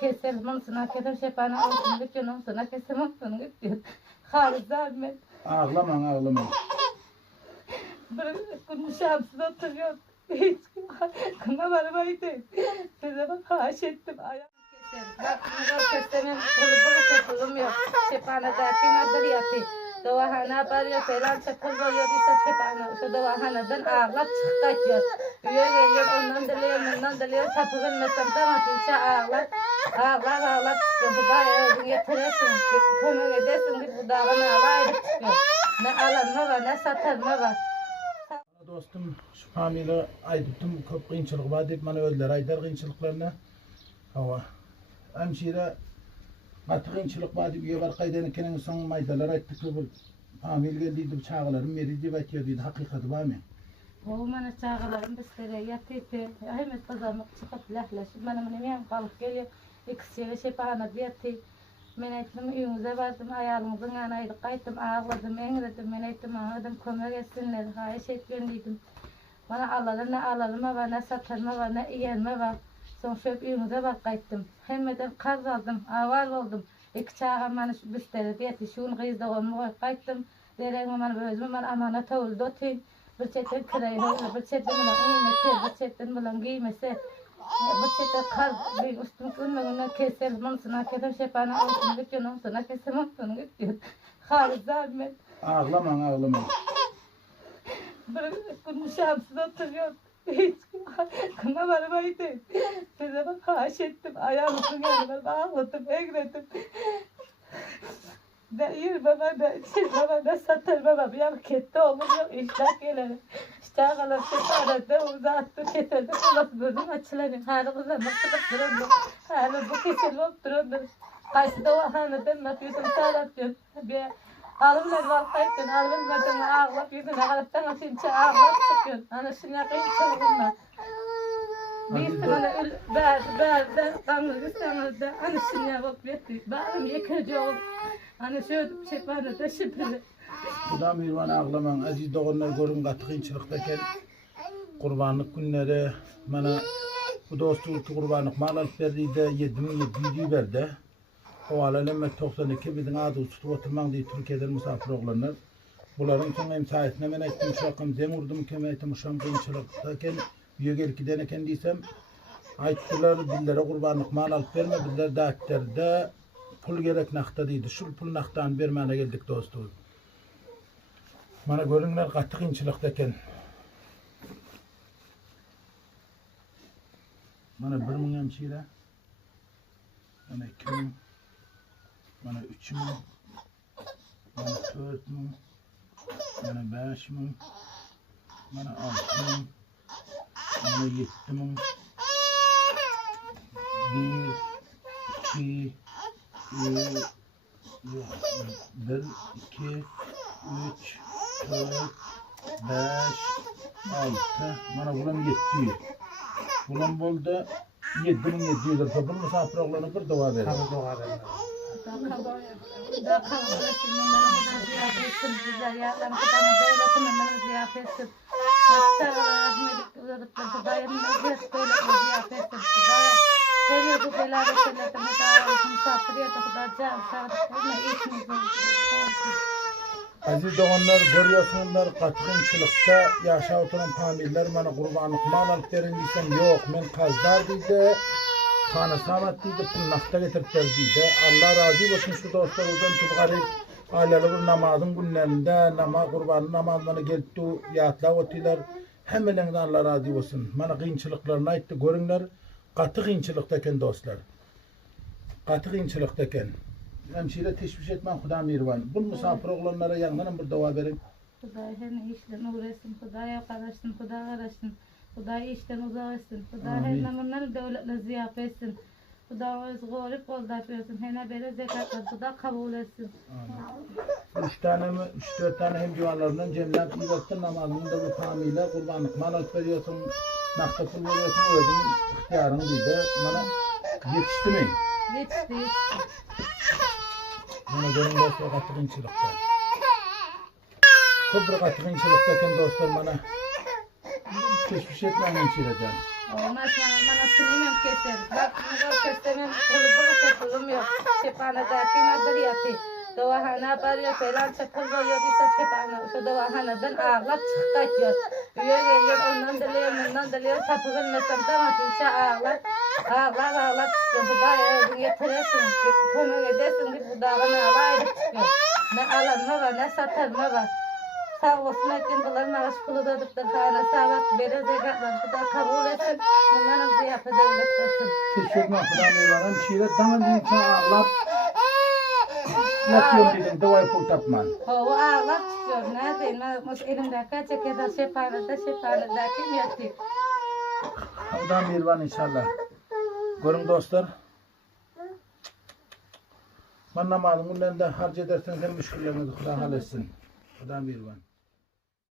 keser mansına keser şepana olsun geçiyorum sana keser mansına geçiyorum. Halis Ahmet. Ağlama. Bir gün şamsız oturuyor. Hiç kına varmaydı. Size bak haş ettim. Ayağım keser. Bak bunu kesemem. Kolum yok. Şepanadaki nadir yatı. Doğahana barıyor falan çakıl oluyor. İşte şepana. Şu doğahanadan ağlar çıkıyor. Üye geliyor ondan deliyor. Tapıgın mesamdan atınca ağlar çıkıyor. Bu da öldün getirirsin. Konu edersin ki bu dağın ağlar çıkıyor. Ne alanma var ne satılma var. Dostum şu familya aydıptım köp kıyınçılık var deyip bana öldüler aydar kıyınçılıklarına. Hava. Hemşire katı kıyınçılık var deyip üye var kaydenikenin son maydalar ayttık ki bu familya geldiydi çağlarım verici batıyorduydu hakikati var mı? O bana çağlarım bistere yatıydı. Hemen kazanmak çıkıp lahlaşıp bana yemeğim kalıp geliyor. İkisiyle şepahana diyatı. Men aytdım uyumuza vardım ayağımızın anaydı kayttım ağladım engledim men aytdım ağladım kömek etsinler hayiş etgendiydim. Bana alalım var ne satılma var ne yiyenme var. Son şöp uyumuza bak kayttım. Hemmeden kaz aldım aval oldum. İki çağım bana şu bistere diyeti şun kıyızda olma kayttım. Dereyim bana özüm bana amanat oldu otin. Bir çetin kırayı bir çetin bulan iğmesi bir çetin bulan giymesi. Bıçakta kar bir üstüm kılmağına keser mansına keser şepana olsun geçiyorum sana keser mansına geçiyorum. Halis Ahmet. Ağlama. Bir gün şamsız oturuyor. Hiç kına varmaydı. Size bak haş ettim. Ayağımızın yanına ağladım, egredim. Ne yürü baba ne satır baba. Bir hareketti olur yok işler gelelim. İşte kalan sefarette uzattı kesildi. Kulası gözüm açılanıyor. Hala uzamak sıkıp duruyordu. Hala bu kesildi olup duruyordu. Karşıda o haneden yapıyorsun sağlat diyor. Bir alımlar var kayıttın. Alımlardan ağlap yüzüne kalıptan atınca ağlap çıkıyor. Hani şuna kıyım çalınma. Bir tane ben kanlı güçlenmedi. Hani şuna bak bir bağım yıkıcı ol. Hani şöyle şepana da şüpheli. Bu da mirvan ağlaman aziz doğanlar görün katı kıyınçılıktayken kurbanlık günleri bana bu dostluk kurbanlık mal alıp verdiydi 7.700'ü verdi. O alalemme 92 bizim adı tutup oturman diye Türkiye'den misafir oğlanlar. Bunların son emsayetine ben ettim şu akım demurdum kemeyetim uşam kıyınçılıktayken üye gelkiden eken diysem ayttılar dillere kurbanlık mal alıp verme diller dağıttırdı pul gerek nakta deydi. Şu pul naktan vermene geldik dostum. Bana görünler katı kıyınçılıktayken. Bana 1.000 hemşire, bana 2.000, bana 3.000, bana 4.000, bana 5.000, bana 6.000, bana 7.000, 1, 2, 1, 2, 3, 4, 5, 6, bana bulan 700. Bulan bolda 7.700 lira. Bunu misafir oğlanı bir dua verin. Da kavgasın bunları ziyafetsin güzel yerler kutanı devletin onları ziyafetsin. Muhtar rahmetli uzadıkları dayımda ziyafetsin. Her yerde belavet ederdim. Misafir yerde kadar can sağlıklarına işimiz olsun. Aziz doğanlar görüyorsunlar katkınçılıkta yaşa oturan familler bana kurbanlık mal alıp verin diysem yok men kazdar deydi. Kana samat deydi pınnakta getirip deydi. Allah razı olsun şu dostlarımızdan çok garip aileler namazın günlerinde kurbanın namazlarına geldi yatla otiler hemen Allah razı olsun. Bana kıyınçılıklarını ayıttı görünler katı kıyınçılıktayken dostlar. Katı kıyınçılıktayken. Hemşire teşviş etmen Huda mirvan. Bu misafir oğlanlara yanlarına bir dua verin. Huday her işten uğraşsın, Hudaya karışsın, Hudaya karışsın, Hudaya işten uzak etsin, Hudaya her namından devletle ziyafet etsin, Hudaya öz gorip koldat versin, hene beri zekatlar, Hudaya kabul etsin. 3-4 tane hem divanlarından cemlat ibadetten namazında bu familya kurbanlık mal alıp veriyorsun, nakta pul veriyorsun, ödün ihtiyarın deydi. Bana yetişti mi? Yetişti. Bana görün dostlar katı kıyınçılıkta. Köprü katı kıyınçılıktayken dostlar bana teşviş etmeyin hemşireden. Mesela bana sinimem keser. Bak bunu kesemem. Kolu keselim yok. Şepanadaki madde yatı. Doğahana barıyor falan çapul boyuyor. İşte şepana. Şu doğahanadan ağlar çıkıyor. Üye geliyor ondan dalıyor. Kapı bilmesem de makinçe ağlar. Ağlar çıkıyor. Bu da evin getirirsin. Konu edersin ki bu dağın ağlar çıkıyor. Ne alanma var ne satılma var. Sağ olsun ekin bunların ağaç pulu da kayna sağlık verir zekatlar. Bu da kabul etsin. Bunların ziyafı devlet olsun. Teşekkür ederim. Varan şiire tamam dedim sana ağlar. Yatıyorum dedim. Davay pul tapman. O ağlar çıkıyor. Ne diyeyim? Elimdeki çekede şefanedeki mi yatıyor? Havdan bir var inşallah. Görün dostlar. Ben namazın günlerinde harc edersen sen müşküllerinizi Kur'an halletsin. Havdan bir var.